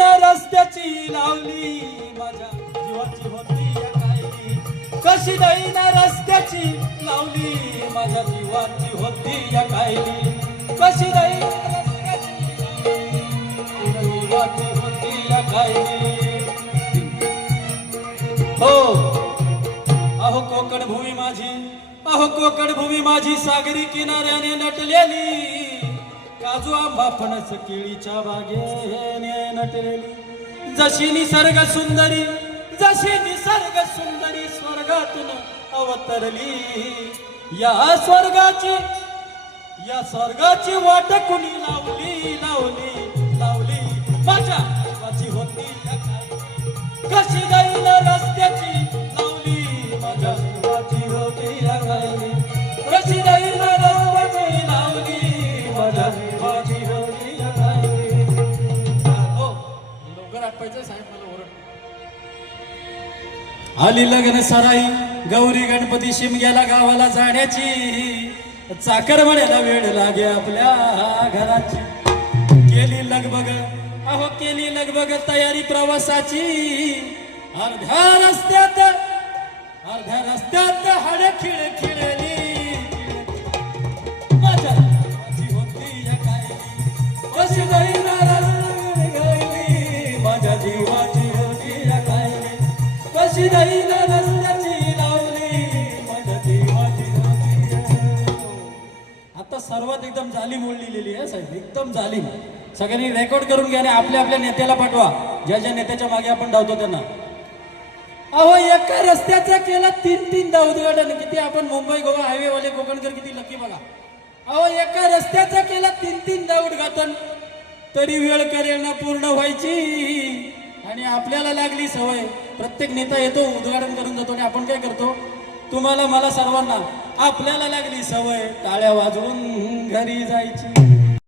रस्त्याची लावली माझ्या जीवाची होती या कशी दैन रस्त्याची लावली माझ्या जीवाची होती या कायली. कशी दैन जीवाची होती या कायली. हो. अहो कोकण भूमी माझी अहो कोकण भूमी माझी सागरी किनाऱ्याने नटलेली. काजू आंबा फणस केळीच्या बागेने नटलेली. जशी निसर्ग सुंदरी जशी निसर्ग सुंदरी स्वर्गातून अवतरली. या स्वर्गाची या स्वर्गाची वाट कुणी लावली लावली लावली? आली लग्न सराई गौरी गणपती शिमग्याला गावाला जाण्याची. चाकर म्हणायला वेळ लागे आपल्या घराची. केली लगबग अहो केली लगबग तयारी प्रवासाची. अर्ध्या रस्त्यात अर्ध्या रस्त्यात हड खिळ खिळली. माझ्या होती आता सर्वात एकदम जालीम ओळ लिहिलेली आहे साहेब. एकदम जालीम. सगळ्यांनी रेकॉर्ड करून घ्या आणि आपल्या आपल्या नेत्याला पाठवा. ज्या ज्या नेत्याच्या मागे आपण धावतो त्यांना. अहो एका रस्त्याचा केला तीन तीन उद्घाटन. किती आपण मुंबई गोवा हायवे वाले कोकणकर किती लकी बघा. अहो एका रस्त्याचा केला तीन तीन उद्घाटन. तरी वेळ करेल ना पूर्ण व्हायची. आणि आपल्याला लागली सवय. प्रत्येक नेता येतो उद्घाटन करून जातो आणि आपण काय करतो? तुम्हाला मला सर्वांना आपल्याला लागली सवय. टाळ्या वाजवून घरी जायची.